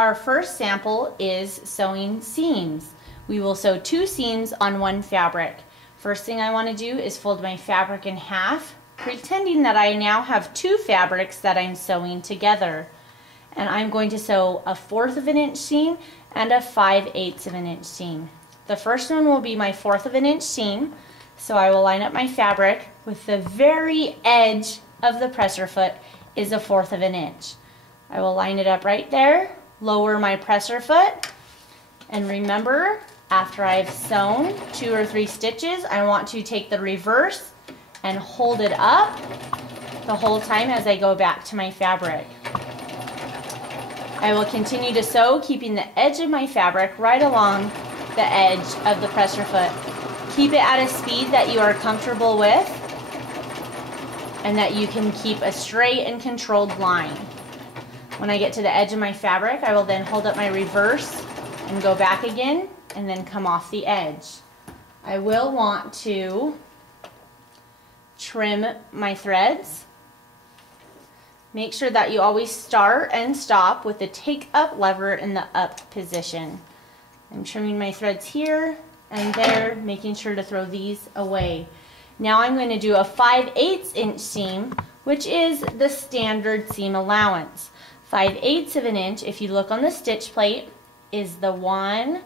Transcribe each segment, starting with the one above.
Our first sample is sewing seams. We will sew 2 seams on 1 fabric. First thing I want to do is fold my fabric in half, pretending that I now have 2 fabrics that I'm sewing together. And I'm going to sew a 1/4 of an inch seam and a 5/8 of an inch seam. The first one will be my 1/4 of an inch seam, so I will line up my fabric with the very edge of the presser foot is a 1/4 of an inch. I will line it up right there, lower my presser foot, and remember, after I've sewn 2 or 3 stitches, I want to take the reverse and hold it up the whole time as I go back to my fabric. I will continue to sew, keeping the edge of my fabric right along the edge of the presser foot. Keep it at a speed that you are comfortable with and that you can keep a straight and controlled line. When I get to the edge of my fabric, I will then hold up my reverse and go back again and then come off the edge. I will want to trim my threads. Make sure that you always start and stop with the take up lever in the up position. I'm trimming my threads here and there, making sure to throw these away. Now I'm going to do a 5/8 inch seam, which is the standard seam allowance. 5/8 of an inch, if you look on the stitch plate, is the 1,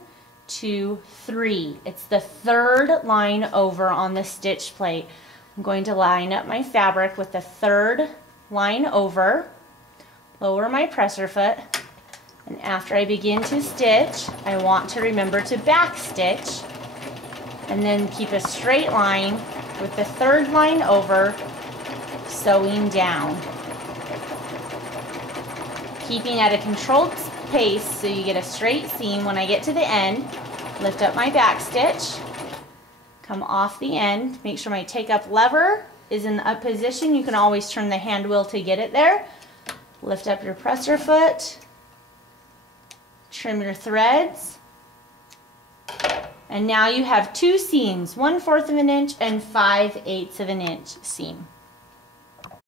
2, 3. It's the 3rd line over on the stitch plate. I'm going to line up my fabric with the 3rd line over, lower my presser foot, and after I begin to stitch, I want to remember to back stitch and then keep a straight line with the 3rd line over, sewing down. Keeping at a controlled pace so you get a straight seam. When I get to the end, lift up my back stitch, come off the end, make sure my take up lever is in the up position. You can always turn the hand wheel to get it there. Lift up your presser foot, trim your threads, and now you have 2 seams, 1/4 of an inch and 5/8 of an inch seam.